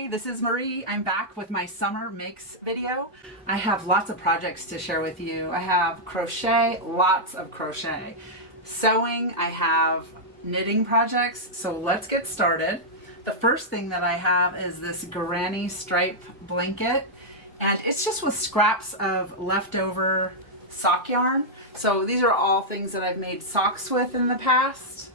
Hey, this is Marie. I'm back with my summer mix video. I have lots of projects to share with you. I have crochet, lots of crochet. Sewing, I have knitting projects. So let's get started. The first thing that I have is this granny stripe blanket, and it's just with scraps of leftover sock yarn. So these are all things that I've made socks with in the past.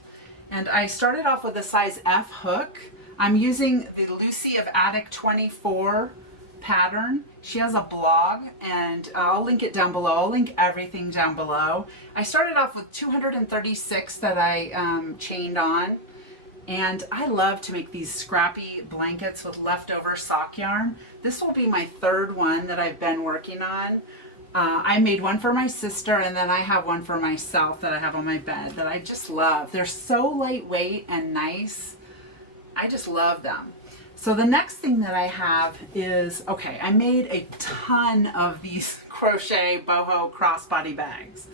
And I started off with a size F hook. I'm using the Lucy of Attic 24 pattern. She has a blog, and I'll link it down below. I'll link everything down below. I started off with 236 that I chained on, and I love to make these scrappy blankets with leftover sock yarn. This will be my third one that I've been working on. I made one for my sister, and then I have one for myself that I have on my bed that I just love. They're so lightweight and nice. I just love them. So the next thing that I have is, okay, I made a ton of these Crochet Boho crossbody bags.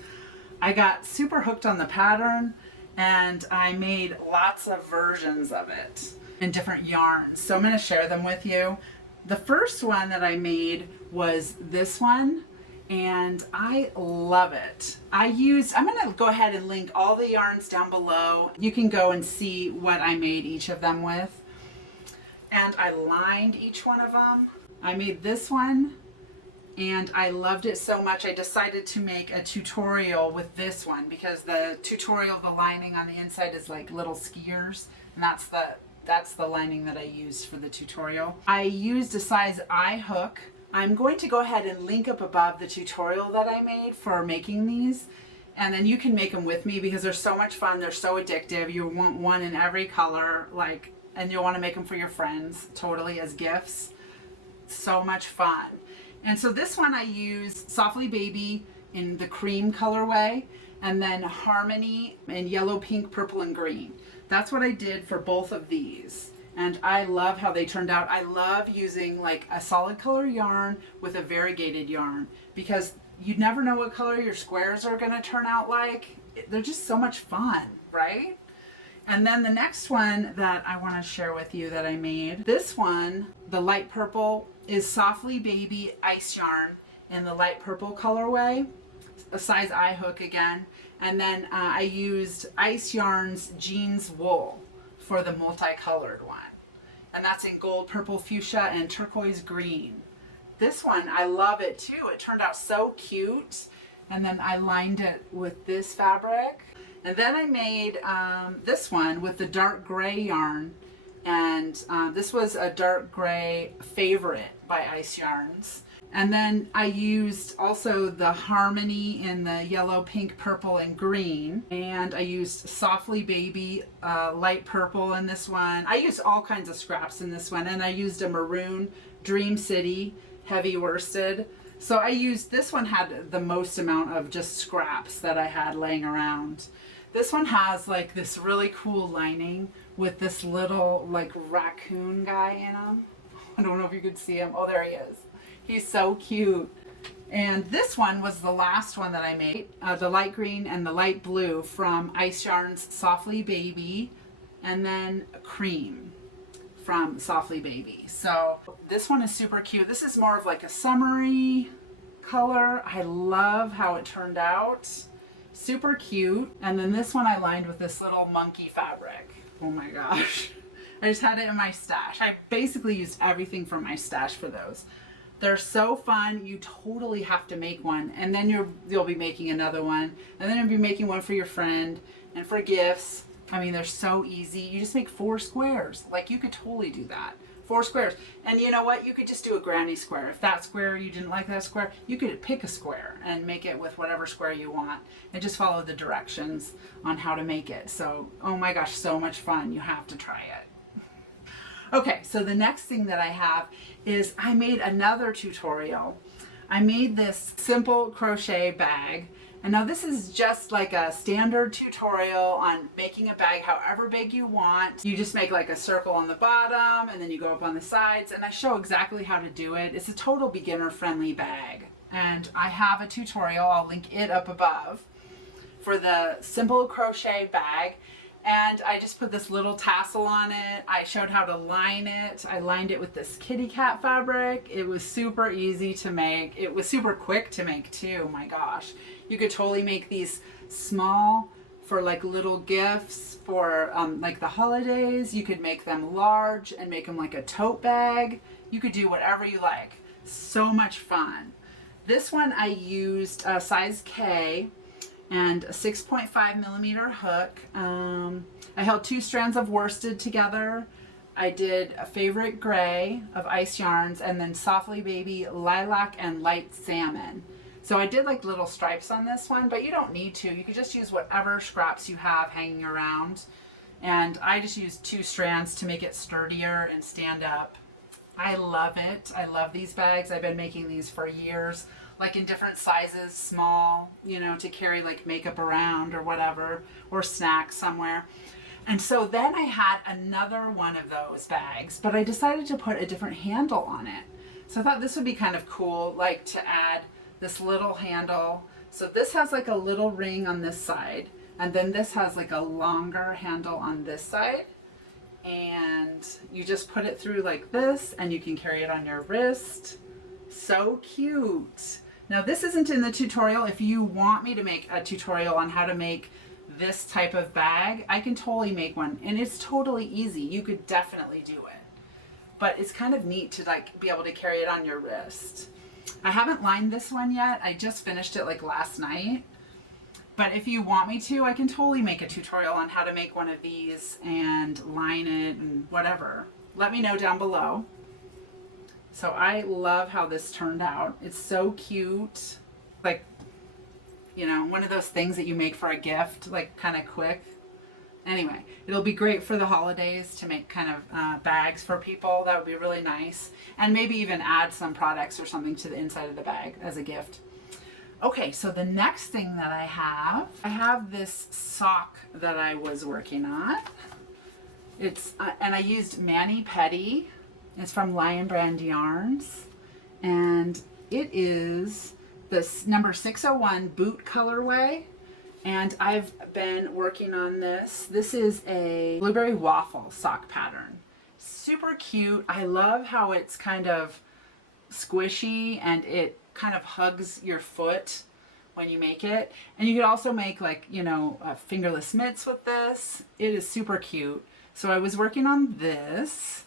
I got super hooked on the pattern, and I made lots of versions of it in different yarns. So I'm going to share them with you. The first one that I made was this one, and I love it. I'm going to go ahead and link all the yarns down below. You can go and see what I made each of them with. And I lined each one of them. I made this one, and I loved it so much I decided to make a tutorial with this one, because the tutorial, the lining on the inside is like little skiers, and that's the lining that I used for the tutorial. I used a size I hook. I'm going to go ahead and link up above the tutorial that I made for making these, and then you can make them with me because they're so much fun. They're so addictive. You want one in every color, and you'll want to make them for your friends totally as gifts. So much fun. And so this one I use Softly Baby in the cream colorway, and then Harmony in yellow, pink, purple, and green. That's what I did for both of these. And I love how they turned out. I love using like a solid color yarn with a variegated yarn, because you never know what color your squares are going to turn out like. They're just so much fun, right? And then the next one that I want to share with you that I made, this one, the light purple, is Softly Baby ice yarn in the light purple colorway, a size I hook again. And then I used Ice Yarn's Jeans Wool for the multicolored one, and that's in gold, purple, fuchsia, and turquoise green. This one, I love it too. It turned out so cute. And then I lined it with this fabric, and then I made this one with the dark gray yarn, and this was a dark gray favorite by Ice Yarns. And then I used also the Harmony in the yellow, pink, purple, and green. And I used Softly Baby light purple in this one. I used all kinds of scraps in this one. And I used a maroon Dream City heavy worsted. So I used, this one had the most amount of just scraps that I had laying around. This one has like this really cool lining with this little like raccoon guy in him. I don't know if you could see him. Oh, there he is. He's so cute. And this one was the last one that I made, the light green and the light blue from Ice Yarn's Softly Baby, and then Cream from Softly Baby. So this one is super cute. This is more of like a summery color. I love how it turned out. Super cute. And then this one I lined with this little monkey fabric. Oh my gosh. I just had it in my stash. I basically used everything from my stash for those. They're so fun. You totally have to make one, and then you'll be making another one, and then you'll be making one for your friend and for gifts. I mean, they're so easy. You just make 4 squares. Like, you could totally do that. 4 squares. And you know what? You could just do a granny square. If that square, you didn't like that square, you could pick a square and make it with whatever square you want, and just follow the directions on how to make it. So, oh my gosh, so much fun. You have to try it. Okay, so the next thing that I have is I made another tutorial. I made this simple crochet bag, and now this is just like a standard tutorial on making a bag however big you want. You just make like a circle on the bottom, and then you go up on the sides, and I show exactly how to do it. It's a total beginner friendly bag, and I have a tutorial. I'll link it up above for the simple crochet bag. And I just put this little tassel on it. I showed how to line it. I lined it with this kitty cat fabric. It was super easy to make. It was super quick to make too, my gosh. You could totally make these small for like little gifts for like the holidays. You could make them large and make them like a tote bag. You could do whatever you like. So much fun. This one I used a size K and a 6.5 millimeter hook. I held 2 strands of worsted together. I did a favorite gray of ice yarns and then softly baby lilac and light salmon. So I did like little stripes on this one, but you don't need to. You could just use whatever scraps you have hanging around. And I just used 2 strands to make it sturdier and stand up. I love it. I love these bags. I've been making these for years, like in different sizes, small, you know, to carry like makeup around or whatever, or snacks somewhere. And so then I had another one of those bags, but I decided to put a different handle on it. So I thought this would be kind of cool, like to add this little handle. So this has like a little ring on this side, and then this has like a longer handle on this side. And you just put it through like this, and you can carry it on your wrist. So cute. Now this isn't in the tutorial. If you want me to make a tutorial on how to make this type of bag, I can totally make one, and it's totally easy. You could definitely do it, but it's kind of neat to like be able to carry it on your wrist. I haven't lined this one yet. I just finished it like last night. But if you want me to, I can totally make a tutorial on how to make one of these and line it and whatever. Let me know down below. So I love how this turned out. It's so cute. Like, you know, one of those things that you make for a gift, like kind of quick. Anyway, it'll be great for the holidays to make kind of bags for people. That would be really nice. And maybe even add some products or something to the inside of the bag as a gift. Okay, so the next thing that I have this sock that I was working on. It's, and I used Mani Petty. It's from Lion Brand Yarns. And it is this number 601 boot colorway. And I've been working on this. This is a blueberry waffle sock pattern. Super cute. I love how it's kind of squishy and it kind of hugs your foot when you make it. And you could also make like, you know, fingerless mitts with this. It is super cute. So I was working on this,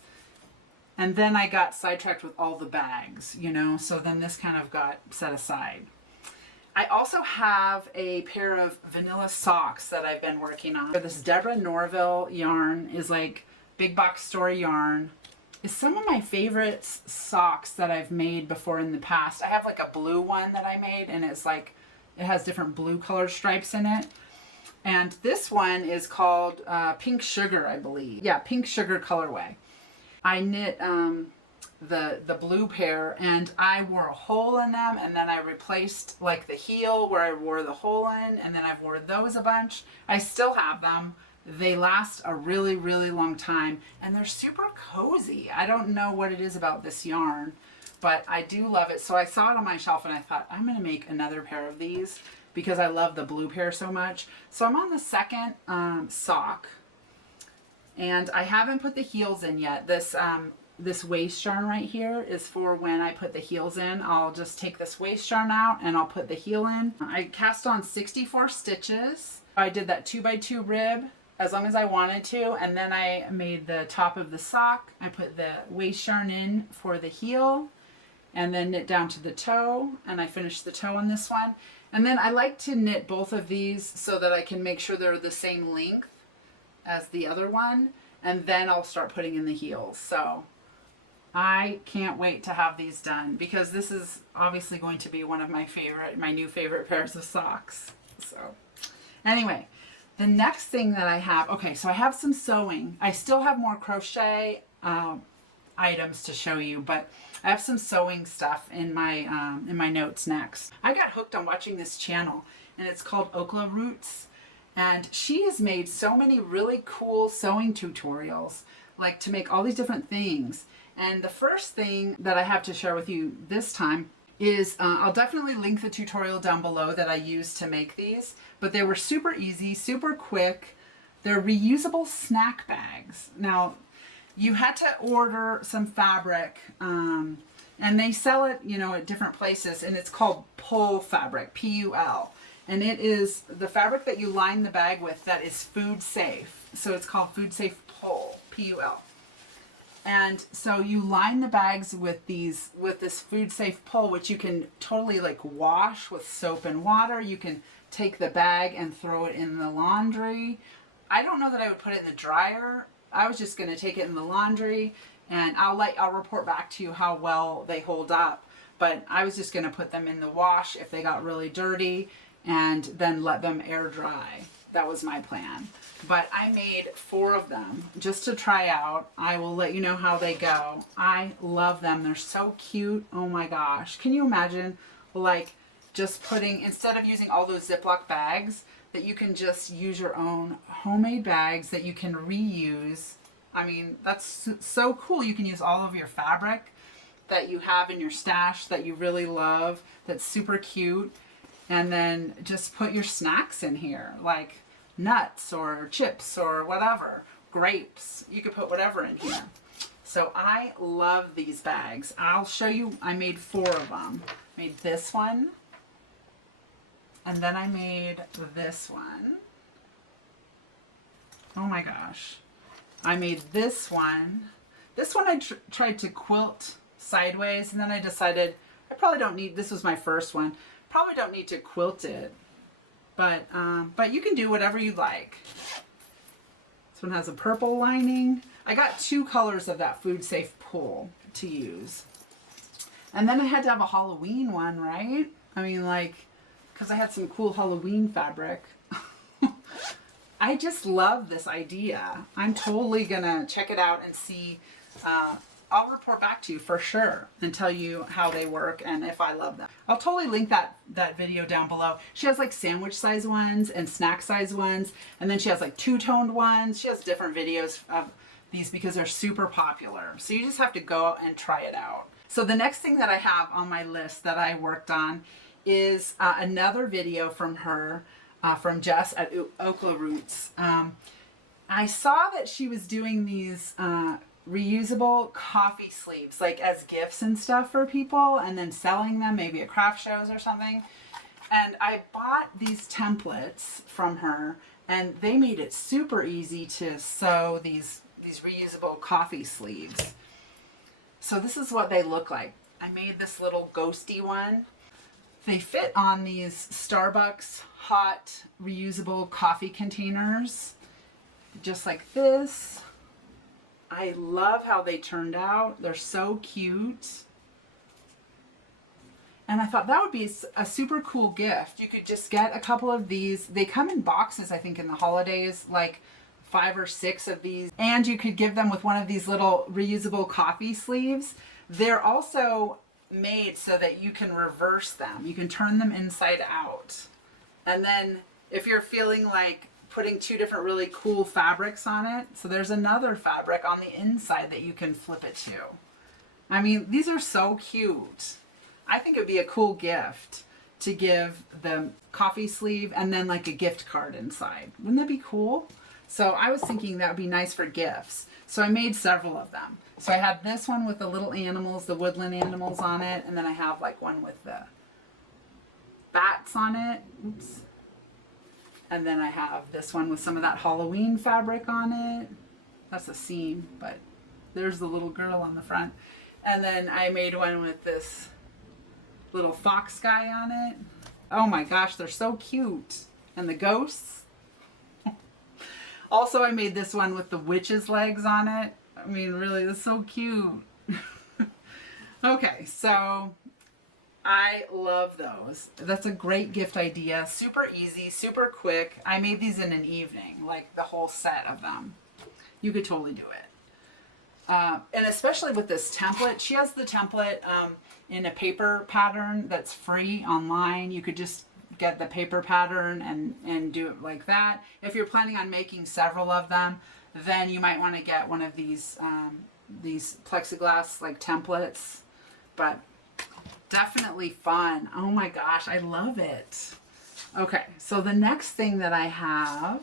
and then I got sidetracked with all the bags, you know, so then this kind of got set aside. I also have a pair of vanilla socks that I've been working on. This Deborah Norville yarn is like big box store yarn. It's some of my favorite socks that I've made before in the past. I have like a blue one that I made, and it's like, it has different blue colored stripes in it. And this one is called Pink Sugar, I believe. Yeah, Pink Sugar colorway. I knit the blue pair, and I wore a hole in them, and then I replaced like the heel where I wore the hole in, and then I've worn those a bunch. I still have them. They last a really, really long time, and they're super cozy. I don't know what it is about this yarn, but I do love it. So I saw it on my shelf, and I thought, I'm going to make another pair of these because I love the blue pair so much. So I'm on the second sock, and I haven't put the heels in yet. This waist yarn right here is for when I put the heels in. I'll just take this waist yarn out and I'll put the heel in. I cast on 64 stitches. I did that 2x2 rib as long as I wanted to, and then I made the top of the sock. I put the waist yarn in for the heel and then knit down to the toe, and I finished the toe on this one. And then I like to knit both of these so that I can make sure they're the same length as the other one, and then I'll start putting in the heels. So I can't wait to have these done because this is obviously going to be one of my new favorite pairs of socks. So anyway, the next thing that I have, okay, so I have some sewing. I still have more crochet items to show you, but I have some sewing stuff in my notes next. I got hooked on watching this channel, and it's called Okla Roots, and she has made so many really cool sewing tutorials, like to make all these different things. And the first thing that I have to share with you this time is, I'll definitely link the tutorial down below that I used to make these, but they were super easy, super quick. They're reusable snack bags. Now, you had to order some fabric, and they sell it, you know, at different places, and it's called Pull fabric, P-U-L. And it is the fabric that you line the bag with that is food safe. So it's called Food Safe Pull, P-U-L. And so you line the bags with this food safe pull, which you can totally like wash with soap and water. You can take the bag and throw it in the laundry. I don't know that I would put it in the dryer. I was just going to take it in the laundry, and I'll report back to you how well they hold up. But I was just going to put them in the wash if they got really dirty, and then let them air dry. That was my plan. But I made 4 of them just to try out. I will let you know how they go. I love them. They're so cute. Oh my gosh. Can you imagine, like, just putting, instead of using all those Ziploc bags, that you can just use your own homemade bags that you can reuse. I mean, that's so cool. You can use all of your fabric that you have in your stash that you really love. That's super cute. And then just put your snacks in here, like nuts or chips or whatever, grapes. You could put whatever in here. So I love these bags. I'll show you, I made 4 of them. I made this one, and then I made this one. Oh my gosh. I made this one. This one I tried to quilt sideways, and then I decided I probably don't need, this was my first one. Probably don't need to quilt it, but you can do whatever you like. This one has a purple lining. I got 2 colors of that food safe pull to use. And then I had to have a Halloween one, right? I mean, like, because I had some cool Halloween fabric. I just love this idea. I'm totally gonna check it out and see. I'll report back to you for sure and tell you how they work and if I love them. I'll totally link that video down below. She has like sandwich size ones and snack size ones, and then she has like 2-toned ones. She has different videos of these because they're super popular. So you just have to go and try it out. So the next thing that I have on my list that I worked on is another video from her, from Jess at Okla Roots. I saw that she was doing these reusable coffee sleeves, like as gifts and stuff for people, and then selling them maybe at craft shows or something. And I bought these templates from her, and they made it super easy to sew these reusable coffee sleeves. So this is what they look like. I made this little ghosty one. They fit on these Starbucks hot reusable coffee containers, just like this. I love how they turned out. They're so cute. And I thought that would be a super cool gift. You could just get a couple of these. They come in boxes, I think, in the holidays, like 5 or 6 of these. And you could give them with one of these little reusable coffee sleeves. They're also made so that you can reverse them. You can turn them inside out. And then if you're feeling like putting 2 different really cool fabrics on it, so there's another fabric on the inside that you can flip it to. I mean, these are so cute. I think it would be a cool gift to give the coffee sleeve and then like a gift card inside. Wouldn't that be cool? So I was thinking that would be nice for gifts. So I made several of them. So I had this one with the little animals, the woodland animals on it, and then I have like one with the bats on it. Oops. And then I have this one with some of that Halloween fabric on it. That's a seam, but there's the little girl on the front. And then I made one with this little fox guy on it. Oh my gosh, they're so cute. And the ghosts. Also, I made this one with the witch's legs on it. I mean, really, that's so cute. Okay, so I love those. That's a great gift idea. Super easy, super quick. I made these in an evening, like the whole set of them. You could totally do it. And especially with this template, she has the template in a paper pattern that's free online. You could just get the paper pattern and do it like that. If you're planning on making several of them, then you might want to get one of these plexiglass like templates. But definitely fun. Oh my gosh, I love it. Okay, so the next thing that I have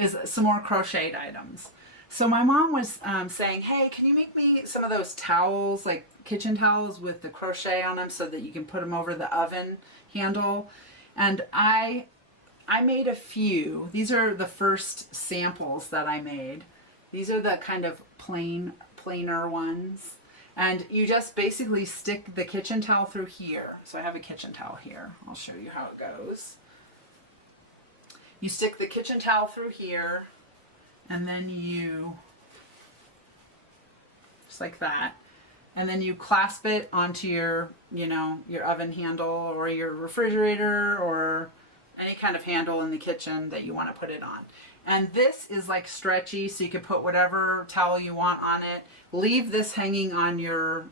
is some more crocheted items. So my mom was saying, hey, can you make me some of those towels, like kitchen towels with the crochet on them so that you can put them over the oven handle? And I made a few. These are the first samples that I made. These are the kind of plainer ones. And you just basically stick the kitchen towel through here. So I have a kitchen towel here. I'll show you how it goes. You stick the kitchen towel through here, and then you, just like that, and then you clasp it onto your, your oven handle or your refrigerator or any kind of handle in the kitchen that you want to put it on. And this is like stretchy, so you can put whatever towel you want on it. Leave this hanging on your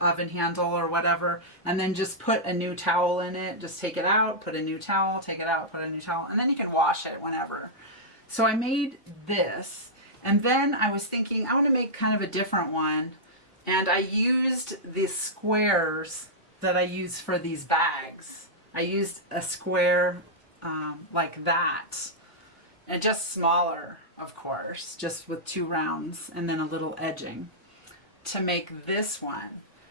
oven handle or whatever, and then just put a new towel in it. Just take it out, put a new towel, take it out, put a new towel, and then you can wash it whenever. So I made this, and then I was thinking I want to make kind of a different one, and I used the squares that I use for these bags. I used a square like that, and just smaller, of course, just with 2 rounds and then a little edging to make this one.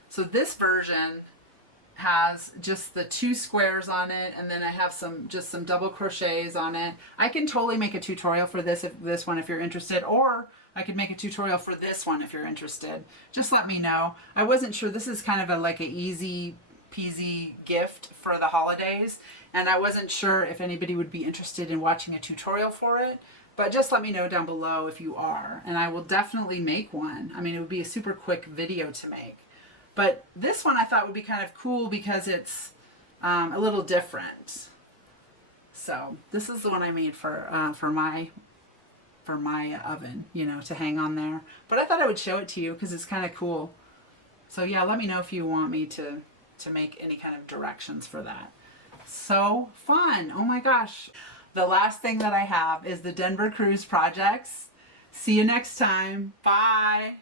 So this version has just the 2 squares on it, and then I have some double crochets on it. I can totally make a tutorial for this one if you're interested, or I could make a tutorial for this one if you're interested. Just let me know. I wasn't sure. This is kind of like an easy peasy gift for the holidays, and I wasn't sure if anybody would be interested in watching a tutorial for it, but just let me know down below if you are, and I will definitely make one. I mean, it would be a super quick video to make. But this one I thought would be kind of cool because it's a little different. So this is the one I made for my oven, to hang on there. But I thought I would show it to you because it's kind of cool. So yeah, let me know if you want me to make any kind of directions for that. So fun. Oh my gosh. The last thing that I have is the Denver Cruise projects. See you next time. Bye.